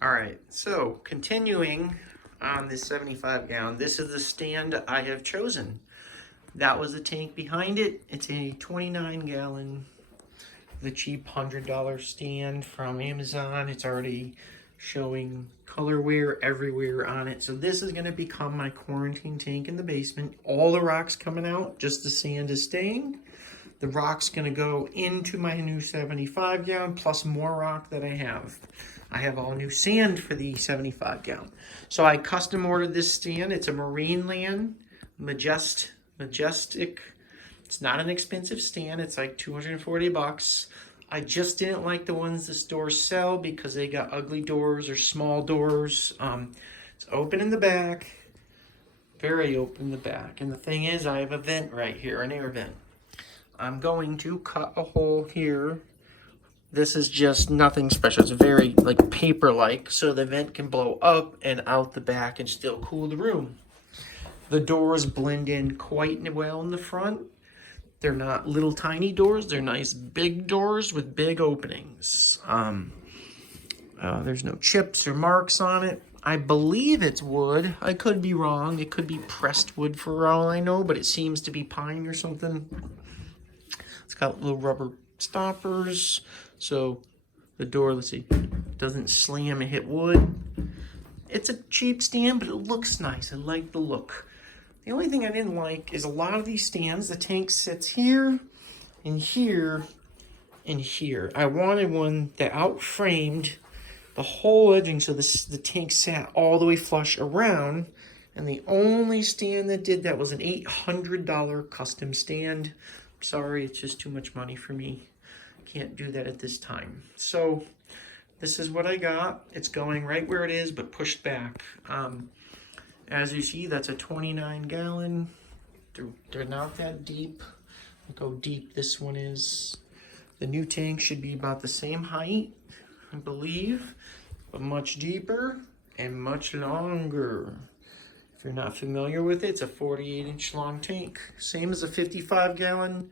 All right, so continuing on this 75 gallon, this is the stand I have chosen. That was the tank behind it. It's a 29 gallon, the cheap $100 stand from Amazon. It's already showing colorware everywhere on it. So this is gonna become my quarantine tank in the basement. All the rocks coming out, just the sand is staying. The rock's gonna go into my new 75 gallon plus more rock that I have. I have all new sand for the 75 gallon. So I custom ordered this stand. It's a Marineland Majestic. It's not an expensive stand. It's like 240 bucks. I just didn't like the ones the stores sell because they got ugly doors or small doors. It's open in the back, very open in the back. And the thing is, I have a vent right here, an air vent. I'm going to cut a hole here. This is just nothing special. It's very like paper-like, so the vent can blow up and out the back and still cool the room. The doors blend in quite well in the front. They're not little tiny doors. They're nice big doors with big openings. There's no chips or marks on it. I believe it's wood. I could be wrong. It could be pressed wood for all I know, but it seems to be pine or something. It's got little rubber stoppers, so the door, let's see, doesn't slam and hit wood. It's a cheap stand, but it looks nice. I like the look. The only thing I didn't like is a lot of these stands, the tank sits here, and here, and here. I wanted one that out-framed the whole edging so the tank sat all the way flush around, and the only stand that did that was an $800 custom stand. Sorry, it's just too much money for me. Can't do that at this time. So this is what I got. It's going right where it is, but pushed back. As you see, that's a 29 gallon. They're not that deep. Look how deep this one is. The new tank should be about the same height, I believe, but much deeper and much longer. If you're not familiar with it, it's a 48-inch long tank. Same as a 55 gallon.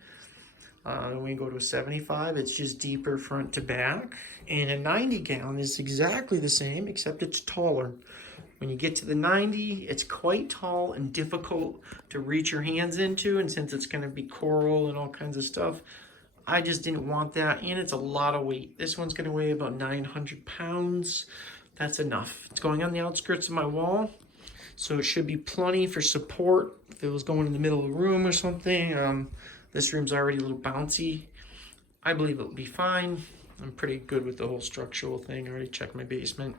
When we go to a 75, it's just deeper front to back. And a 90 gallon is exactly the same, except it's taller. When you get to the 90, it's quite tall and difficult to reach your hands into. And since it's gonna be coral and all kinds of stuff, I just didn't want that. And it's a lot of weight. This one's gonna weigh about 900 pounds. That's enough. It's going on the outskirts of my wall. So it should be plenty for support if it was going in the middle of the room or something. This room's already a little bouncy. I believe it'll be fine. I'm pretty good with the whole structural thing. I already checked my basement.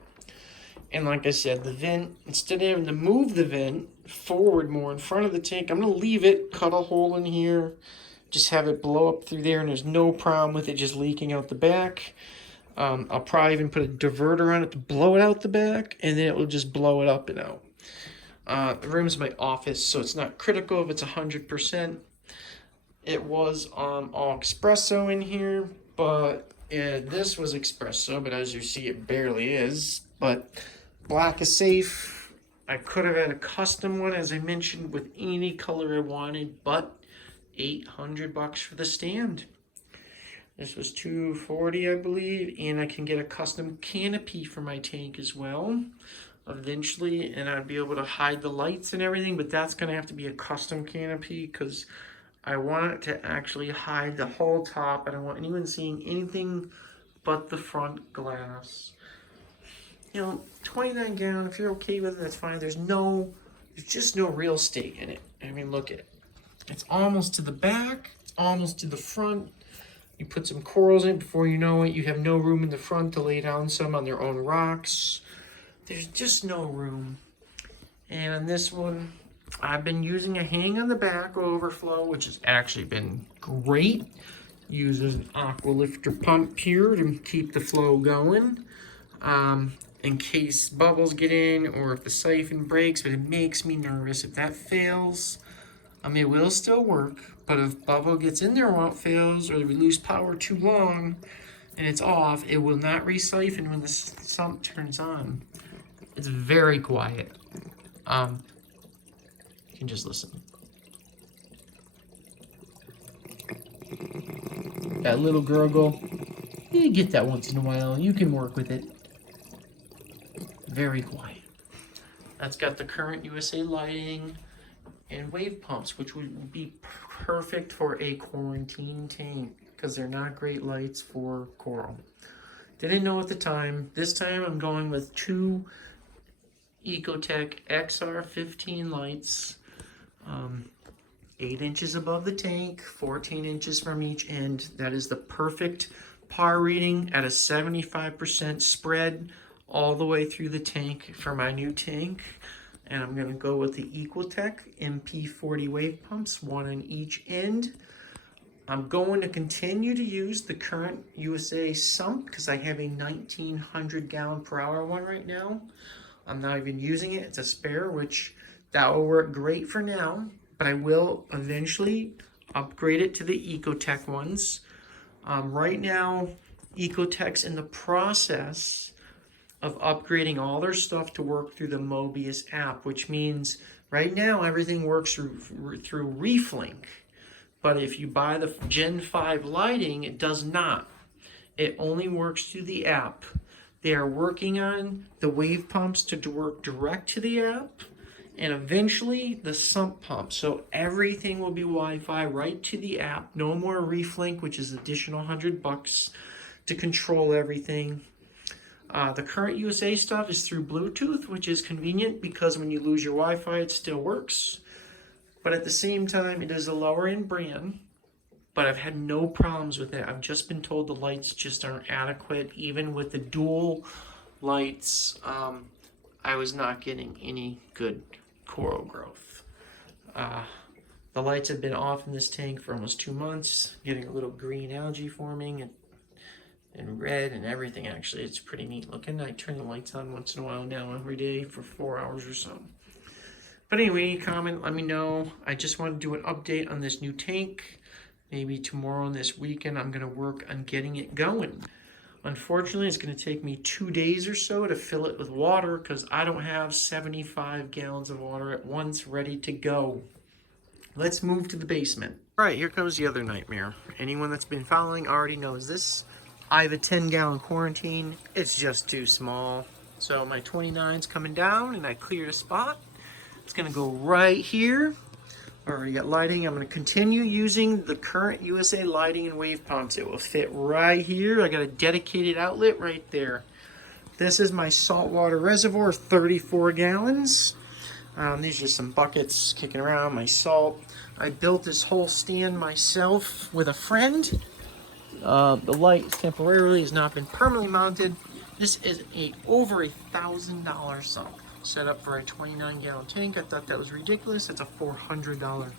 And like I said, the vent, instead of having to move the vent forward more in front of the tank, I'm gonna leave it, cut a hole in here, just have it blow up through there, and there's no problem with it just leaking out the back. I'll probably even put a diverter on it to blow it out the back, and then it will just blow it up and out. The room's my office, so it's not critical if it's 100%. It was all espresso in here, but this was espresso, but as you see, it barely is. But black is safe. I could have had a custom one, as I mentioned, with any color I wanted, but 800 bucks for the stand. This was 240, I believe, and I can get a custom canopy for my tank as well eventually, and I'd be able to hide the lights and everything, but that's gonna have to be a custom canopy because I want it to actually hide the whole top. I don't want anyone seeing anything but the front glass. You know, 29 gallon, if you're okay with it, that's fine. There's just no real estate in it. I mean, look at it. It's almost to the back, it's almost to the front. You put some corals in, before you know it, you have no room in the front to lay down some on their own rocks. There's just no room. And on this one, I've been using a hang on the back overflow, which has actually been great. Uses an aqua lifter pump here to keep the flow going. In case bubbles get in or if the siphon breaks, but it makes me nervous. If that fails, I mean, it will still work, but if bubble gets in there while it fails, or we lose power too long and it's off, it will not re-siphon when the sump turns on. It's very quiet. You can just listen. That little gurgle, you get that once in a while. You can work with it. Very quiet. That's got the current USA lighting and wave pumps, which would be perfect for a quarantine tank because they're not great lights for coral. Didn't know at the time. This time I'm going with two Ecotech XR15 lights, 8 inches above the tank, 14 inches from each end. That is the perfect par reading at a 75% spread all the way through the tank for my new tank. And I'm going to go with the Ecotech MP40 wave pumps, one on each end. I'm going to continue to use the current USA sump because I have a 1900 gallon per hour one right now. I'm not even using it. It's a spare, which that will work great for now, but I will eventually upgrade it to the Ecotech ones. Right now, Ecotech's in the process of upgrading all their stuff to work through the Mobius app, which means right now everything works through ReefLink. But if you buy the Gen 5 lighting, it does not. It only works through the app. They are working on the wave pumps to work direct to the app, and eventually the sump pump. So everything will be Wi-Fi right to the app. No more ReefLink, which is additional $100 to control everything. The current USA stuff is through Bluetooth, which is convenient because when you lose your Wi-Fi, it still works. But at the same time, it is a lower end brand. But I've had no problems with it. I've just been told the lights just aren't adequate. Even with the dual lights, I was not getting any good coral growth. The lights have been off in this tank for almost 2 months, getting a little green algae forming and red and everything. Actually, it's pretty neat looking. I turn the lights on once in a while now, every day for 4 hours or so. But anyway, comment, let me know. I just want to do an update on this new tank. Maybe tomorrow and this weekend, I'm going to work on getting it going. Unfortunately, it's going to take me 2 days or so to fill it with water because I don't have 75 gallons of water at once ready to go. Let's move to the basement. All right, here comes the other nightmare. Anyone that's been following already knows this. I have a 10-gallon quarantine. It's just too small. So my 29's coming down and I cleared a spot. It's going to go right here. Already got lighting. I'm going to continue using the current USA lighting and wave pumps. It will fit right here. I got a dedicated outlet right there. This is my saltwater reservoir, 34 gallons. These are some buckets kicking around, my salt. I built this whole stand myself with a friend. The light temporarily has not been permanently mounted. This is over $1,000 sump. Set up for a 29-gallon tank. I thought that was ridiculous. That's a $400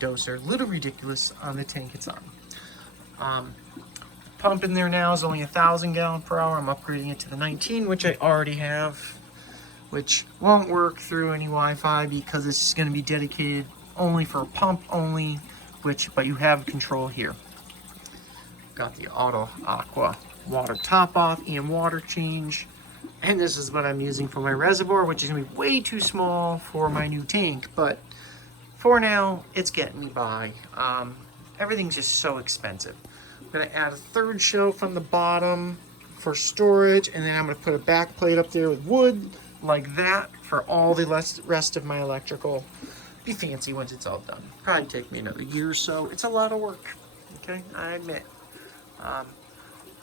doser. A little ridiculous on the tank it's on. Pump in there now is only 1,000 gallon per hour. I'm upgrading it to the 19, which I already have, which won't work through any Wi-Fi because it's going to be dedicated only for a pump only, but you have control here. Got the Auto Aqua water top off and water change. And this is what I'm using for my reservoir, which is going to be way too small for my new tank. But for now, it's getting me by. Everything's just so expensive. I'm going to add a third shelf on the bottom for storage. And then I'm going to put a back plate up there with wood like that for all the rest of my electrical. Be fancy once it's all done. Probably take me another year or so. It's a lot of work. Okay, I admit.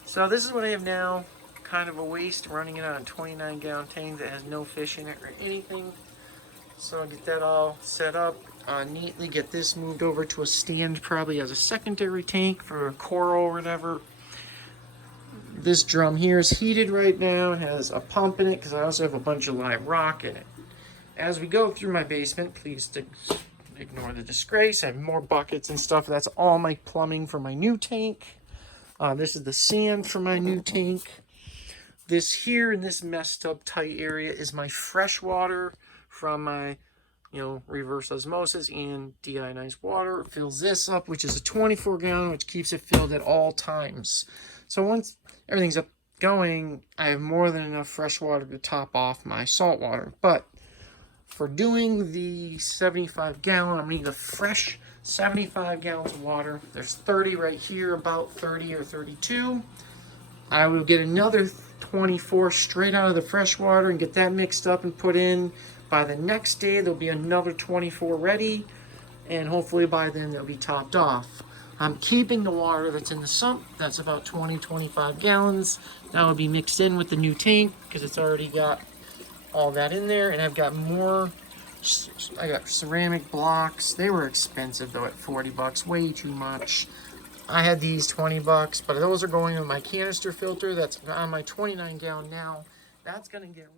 So this is what I have now. Kind of a waste running it on a 29-gallon tank that has no fish in it or anything. So I'll get that all set up neatly, get this moved over to a stand probably as a secondary tank for coral or whatever. This drum here is heated right now. It has a pump in it because I also have a bunch of live rock in it. As we go through my basement, please ignore the disgrace. I have more buckets and stuff. That's all my plumbing for my new tank. This is the sand for my new tank. This here in this messed up tight area is my fresh water from my, reverse osmosis and deionized water. It fills this up, which is a 24 gallon, which keeps it filled at all times. So once everything's up going, I have more than enough fresh water to top off my salt water. But for doing the 75 gallon, I'm gonna need a fresh 75 gallons of water. There's 30 right here, about 30 or 32. I will get another 24 straight out of the fresh water and get that mixed up and put in. By the next day, there'll be another 24 ready, and hopefully by then they'll be topped off. I'm keeping the water that's in the sump. That's about 20-25 gallons. That will be mixed in with the new tank because it's already got all that in there. And I've got more. I got ceramic blocks. They were expensive though at 40 bucks, way too much. I had these 20 bucks, but those are going in my canister filter that's on my 29 gallon now. That's gonna get